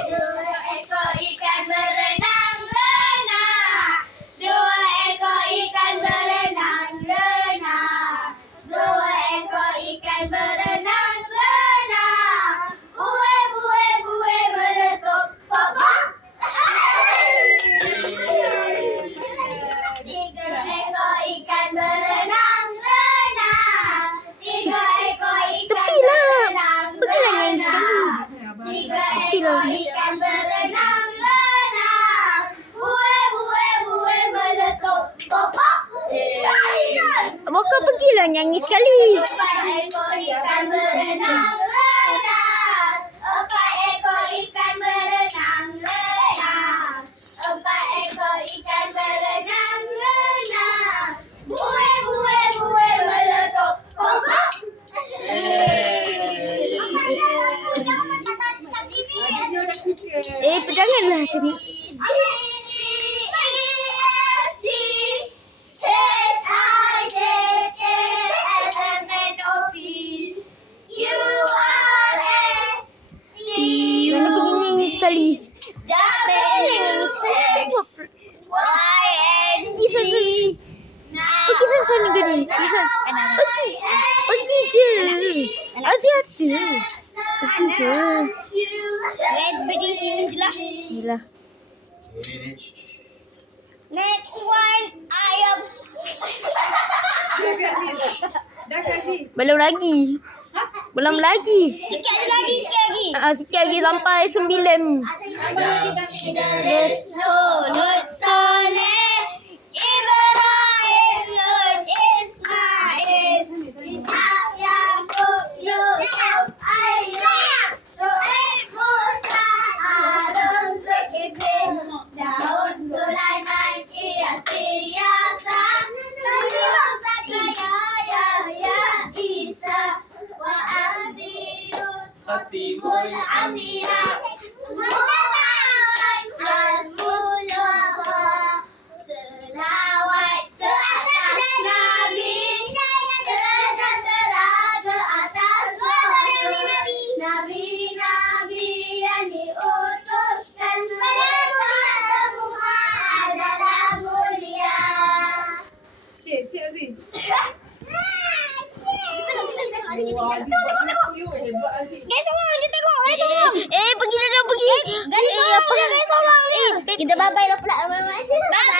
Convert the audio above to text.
Dua ekor ikan berenang-renang. Dua ekor ikan berenang-renang. Dua ekor ikan berenang-renang. Buih meletup. Pop. Tiga ekor ikan berenang-renang. Tiga ekor ikan berenang-renang. Tiga ekor ikan berenang-renang. Buih meletup. Pop. Maka pergilah nyanyi sekali. Empat ekor ikan berenang-renang. Empat ekor ikan berenang-renang. Empat ekor ikan berenang-renang. Buih meletup. Pop. Janganlah macam Mana pergi nyanyi sekali. Pergi sana ke ni? Pergi je. Asyik ada. Pergi je. Berdiri sini je lah. Yelah. Next one, ayam. Belum lagi. Sikit lagi. Sikit lagi sampai 9. Lut Soleh, Ibrahim, Lut Ismail, Ishak, Yaqub, Yusuf, Ayyub, Shu'aib, Musa, Harun, Zulkifli, Daud, Sulaiman, Yasin, Yasa, Nabiullah, Zakaria, Yahya, Isa, wa Abiyut, Fatimul Anbiya, Muhammad, Rasulullah. Selawat ke atas Nabi, sejahtera ke atas Rasul. Nabi-nabi yang diutuskan pada semua adalah mulia. Okay, siap Azim. Tengok. Hebat Azim. Guys, sorang je tengok. Pergi sana pergi. Gadis sorang ni. Kita bye-bye lah pula. Bye.